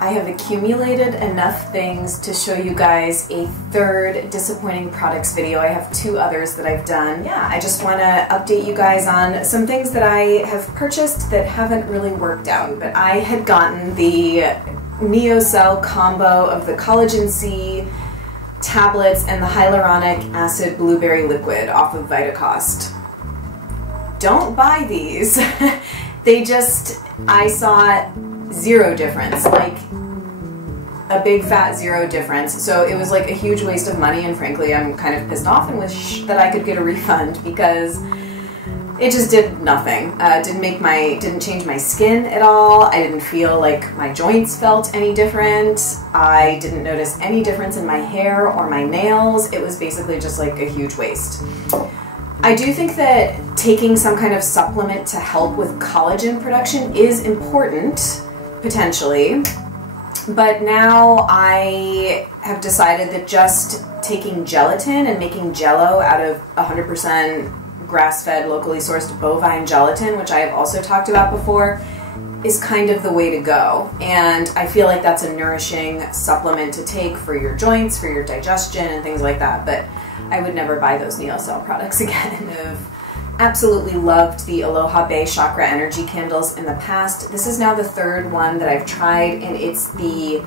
I have accumulated enough things to show you guys a third disappointing products video. I have 2 others that I've done. Yeah, I just want to update you guys on some things that I have purchased that haven't really worked out. But I had gotten the NeoCell combo of the Collagen C tablets and the hyaluronic acid blueberry liquid off of Vitacost. Don't buy these. They just, I saw 0 difference, like a big fat 0 difference. So it was like a huge waste of money, and frankly I'm kind of pissed off and wish that I could get a refund because it just did nothing. Didn't change my skin at all. I didn't feel like my joints felt any different. I didn't notice any difference in my hair or my nails. It was basically just like a huge waste. I do think that taking some kind of supplement to help with collagen production is important, potentially, but now I have decided that just taking gelatin and making jello out of 100% grass-fed, locally sourced bovine gelatin, which I have also talked about before, is kind of the way to go. And I feel like that's a nourishing supplement to take for your joints, for your digestion, and things like that. But I would never buy those NeoCell products again. I've absolutely loved the Aloha Bay Chakra Energy Candles in the past. This is now the 3rd one that I've tried, and it's the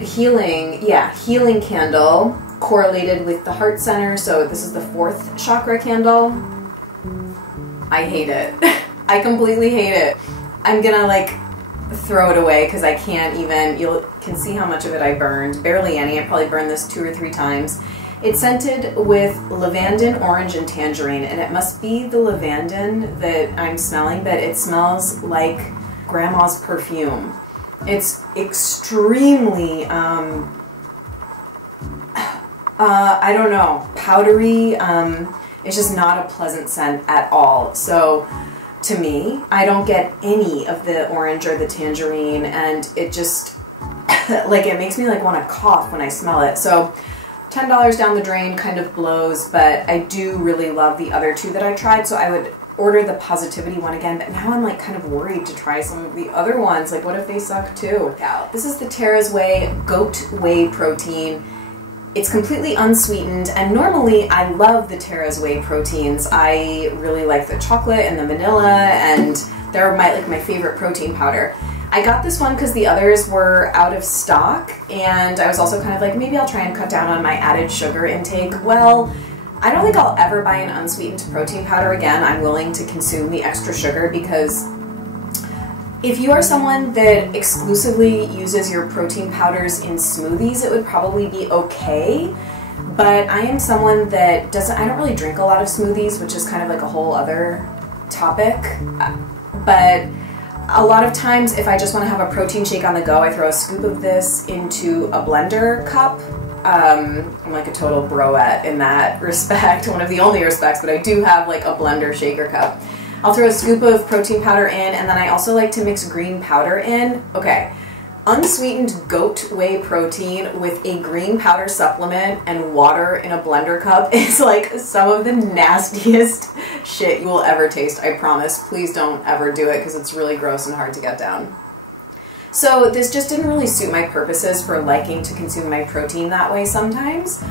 healing candle correlated with the heart center. So this is the 4th chakra candle. I hate it. I completely hate it. I'm gonna like throw it away because I can't even, you can see how much of it I burned. Barely any. I probably burned this 2 or 3 times. It's scented with lavandin, orange, and tangerine, and it must be the lavandin that I'm smelling, but it smells like grandma's perfume. It's extremely, I don't know, powdery. It's just not a pleasant scent at all. So to me, I don't get any of the orange or the tangerine, and it just, like, it makes me like want to cough when I smell it. So $10 down the drain, kind of blows, but I do really love the other 2 that I tried, so I would order the Positivity one again, but now I'm like kind of worried to try some of the other ones. Like, what if they suck too? Yeah. This is the Terras Whey goat whey protein. It's completely unsweetened, and normally I love the Terras Whey proteins. I really like the chocolate and the vanilla, and they're my favorite protein powder. I got this one because the others were out of stock, and I was also kind of like, maybe I'll try and cut down on my added sugar intake. Well, I don't think I'll ever buy an unsweetened protein powder again. I'm willing to consume the extra sugar because if you are someone that exclusively uses your protein powders in smoothies, it would probably be okay. But I am someone that I don't really drink a lot of smoothies, which is kind of like a whole other topic. But a lot of times, if I just want to have a protein shake on the go, I throw a scoop of this into a blender cup. I'm like a total broette in that respect, one of the only respects, but I do have like a blender shaker cup. I'll throw a scoop of protein powder in, and then I also like to mix green powder in. Okay, unsweetened goat whey protein with a green powder supplement and water in a blender cup is like some of the nastiest shit you will ever taste, I promise. Please don't ever do it because it's really gross and hard to get down. So this just didn't really suit my purposes for liking to consume my protein that way sometimes.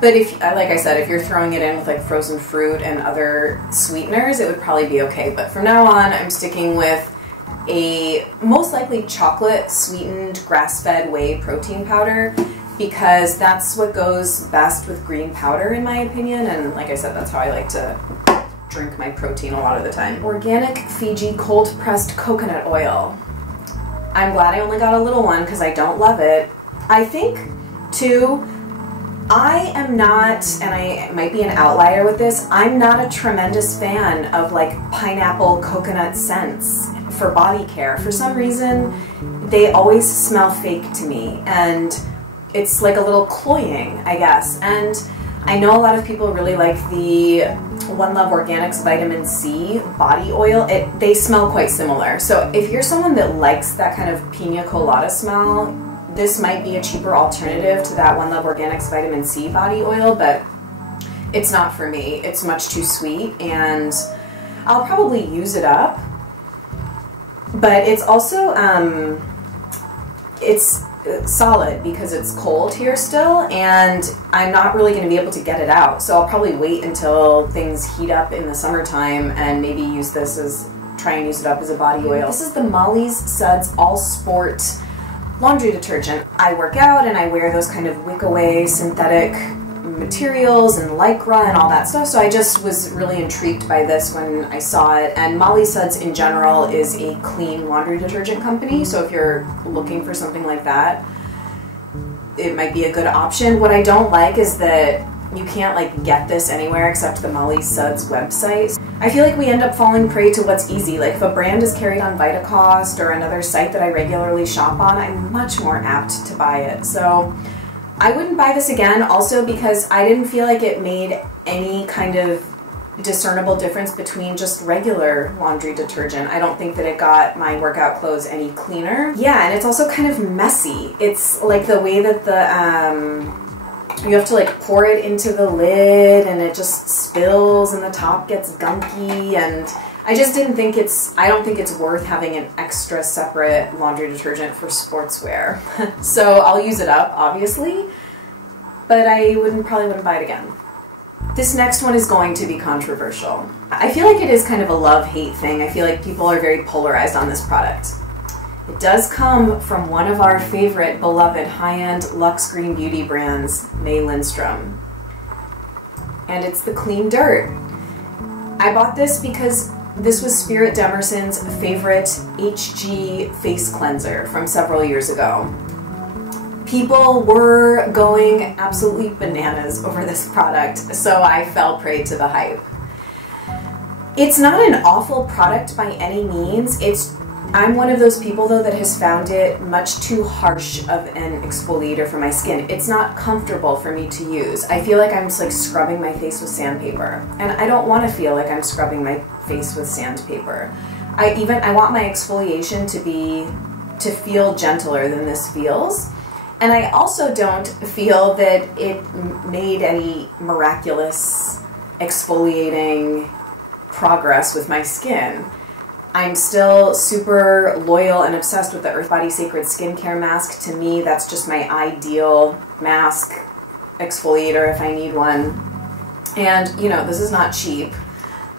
But if, like I said, if you're throwing it in with like frozen fruit and other sweeteners, it would probably be okay. But from now on, I'm sticking with a most likely chocolate sweetened grass-fed whey protein powder because that's what goes best with green powder in my opinion. And like I said, that's how I like to drink my protein a lot of the time. Organic Fiji cold pressed coconut oil. I'm glad I only got a little one because I don't love it. I think too, I am not, and I might be an outlier with this, I'm not a tremendous fan of like pineapple coconut scents for body care. For some reason, they always smell fake to me, and it's like a little cloying, I guess. And I know a lot of people really like the One Love Organics Vitamin C body oil. They smell quite similar. So if you're someone that likes that kind of pina colada smell, this might be a cheaper alternative to that One Love Organics Vitamin C body oil, but it's not for me. It's much too sweet, and I'll probably use it up. But it's also, it's solid because it's cold here still, and I'm not really going to be able to get it out. So I'll probably wait until things heat up in the summertime and maybe use this as, try and use it up as a body oil. This is the Molly's Suds All Sport laundry detergent. I work out and I wear those kind of wick away synthetic materials and lycra and all that stuff, so I just was really intrigued by this when I saw it. And Molly's Suds in general is a clean laundry detergent company, so if you're looking for something like that, it might be a good option. What I don't like is that you can't like get this anywhere except the Molly's Suds website. I feel like we end up falling prey to what's easy. Like if a brand is carried on Vitacost or another site that I regularly shop on, I'm much more apt to buy it. So I wouldn't buy this again, also because I didn't feel like it made any kind of discernible difference between just regular laundry detergent. I don't think that it got my workout clothes any cleaner. Yeah, and it's also kind of messy. It's like the way that the you have to like pour it into the lid and it just spills and the top gets gunky, and I just didn't think I don't think it's worth having an extra separate laundry detergent for sportswear. So I'll use it up, obviously, but I probably wouldn't buy it again. This next one is going to be controversial. I feel like it is kind of a love-hate thing. I feel like people are very polarized on this product. It does come from one of our favorite beloved high-end luxe green beauty brands, Mainland. And it's the Clean Dirt. I bought this because this was Spirit Demerson's favorite HG face cleanser from several years ago. People were going absolutely bananas over this product, so I fell prey to the hype. It's not an awful product by any means. I'm one of those people though that has found it much too harsh of an exfoliator for my skin. It's not comfortable for me to use. I feel like I'm just like scrubbing my face with sandpaper, and I don't want to feel like I'm scrubbing my face with sandpaper. I want my exfoliation to feel gentler than this feels. And I also don't feel that it made any miraculous exfoliating progress with my skin. I'm still super loyal and obsessed with the Earth Body Sacred Skincare Mask. To me, that's just my ideal mask exfoliator if I need one. And, you know, this is not cheap.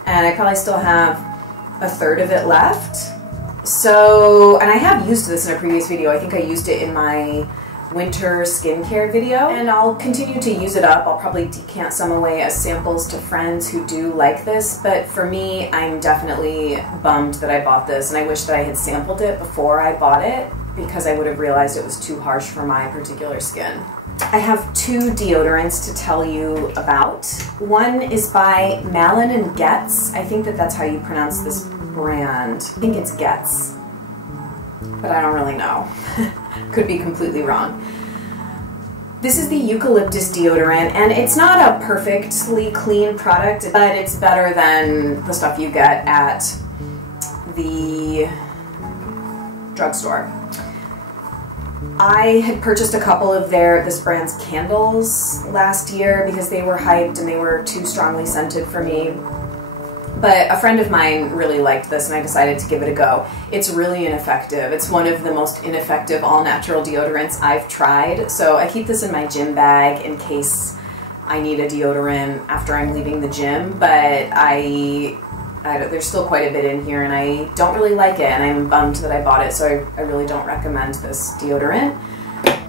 And I probably still have a third of it left. So, and I have used this in a previous video. I think I used it in my winter skincare video, and I'll continue to use it up. I'll probably decant some away as samples to friends who do like this, but for me, I'm definitely bummed that I bought this, and I wish that I had sampled it before I bought it because I would have realized it was too harsh for my particular skin. I have two deodorants to tell you about. One is by Malin Gets. I think that that's how you pronounce this brand. I think it's Gets, but I don't really know. Could be completely wrong. This is the eucalyptus deodorant, and it's not a perfectly clean product, but it's better than the stuff you get at the drugstore. I had purchased a couple of this brand's candles last year because they were hyped and they were too strongly scented for me. But a friend of mine really liked this and I decided to give it a go. It's really ineffective. It's one of the most ineffective all-natural deodorants I've tried. So I keep this in my gym bag in case I need a deodorant after I'm leaving the gym. But there's still quite a bit in here and I don't really like it, and I'm bummed that I bought it, so I really don't recommend this deodorant.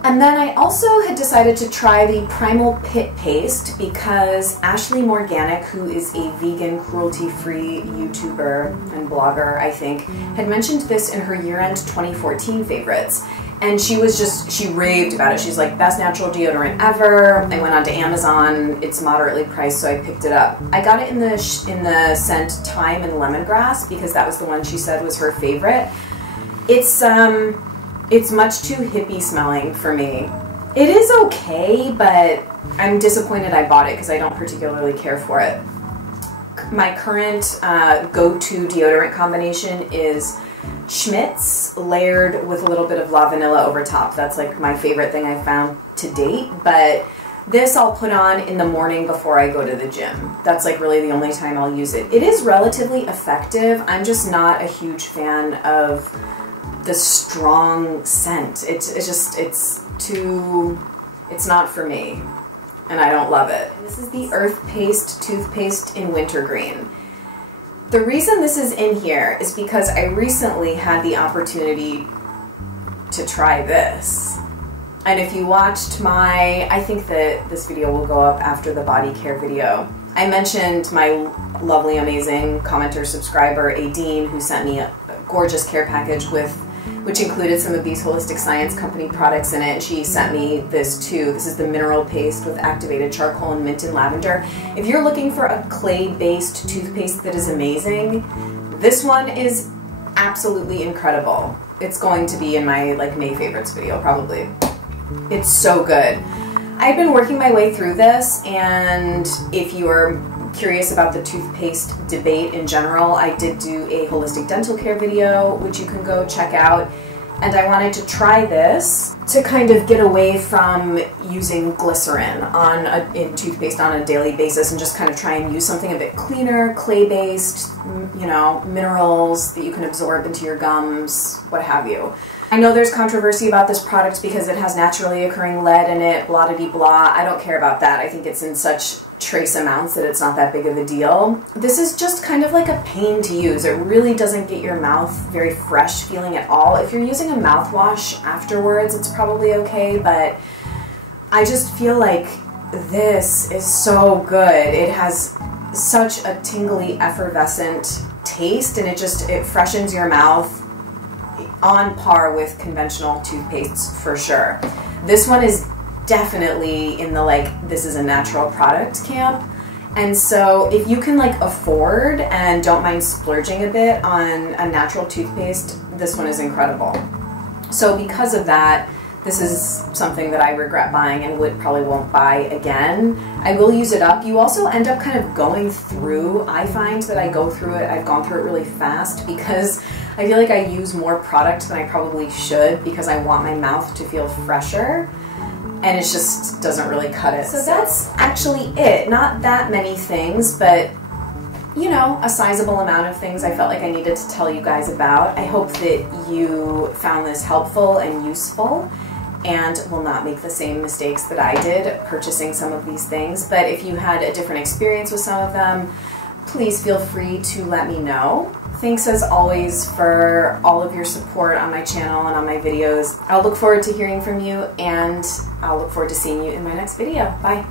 And then I also had decided to try the Primal Pit Paste because Ashley Morganic, who is a vegan, cruelty-free YouTuber and blogger, I think, had mentioned this in her year-end 2014 favorites. And she raved about it. She's like, best natural deodorant ever. I went onto Amazon. It's moderately priced, so I picked it up. I got it in the scent Thyme and Lemongrass because that was the one she said was her favorite. It's much too hippie smelling for me. It is okay, but I'm disappointed I bought it because I don't particularly care for it. My current go-to deodorant combination is Schmidt's layered with a little bit of La Vanilla over top. That's like my favorite thing I've found to date, but this I'll put on in the morning before I go to the gym. That's like really the only time I'll use it. It is relatively effective. I'm just not a huge fan of the strong scent. It's not for me, and I don't love it. This is the Earth Paste toothpaste in wintergreen. The reason this is in here is because I recently had the opportunity to try this. And if you watched my, I think that this video will go up after the body care video, I mentioned my lovely, amazing commenter subscriber, Adine, who sent me a gorgeous care package which included some of these Holistic Science Company products in it. And she sent me this too. This is the mineral paste with activated charcoal and mint and lavender. If you're looking for a clay-based toothpaste that is amazing, this one is absolutely incredible. It's going to be in my May favorites video, probably. It's so good. I've been working my way through this, and if you are curious about the toothpaste debate in general, I did do a holistic dental care video, which you can go check out. And I wanted to try this to kind of get away from using glycerin in toothpaste on a daily basis and just kind of try and use something a bit cleaner, clay-based, you know, minerals that you can absorb into your gums, what have you. I know there's controversy about this product because it has naturally occurring lead in it, blah-de-blah. I don't care about that. I think it's in such trace amounts that it's not that big of a deal. This is just kind of like a pain to use. It really doesn't get your mouth very fresh feeling at all. If you're using a mouthwash afterwards, it's probably okay, but I just feel like this is so good. It has such a tingly, effervescent taste, and it freshens your mouth on par with conventional toothpastes for sure. This one is definitely in the this is a natural product camp, and so if you can afford and don't mind splurging a bit on a natural toothpaste, this one is incredible. So because of that, this is something that I regret buying and probably won't buy again. I will use it up. You also end up kind of going through, I find that I've gone through it really fast because I feel like I use more product than I probably should because I want my mouth to feel fresher, and it just doesn't really cut it. So that's actually it. Not that many things, but you know, a sizable amount of things I felt like I needed to tell you guys about. I hope that you found this helpful and useful and will not make the same mistakes that I did purchasing some of these things. But if you had a different experience with some of them, please feel free to let me know. Thanks as always for all of your support on my channel and on my videos. I'll look forward to hearing from you, and I'll look forward to seeing you in my next video. Bye.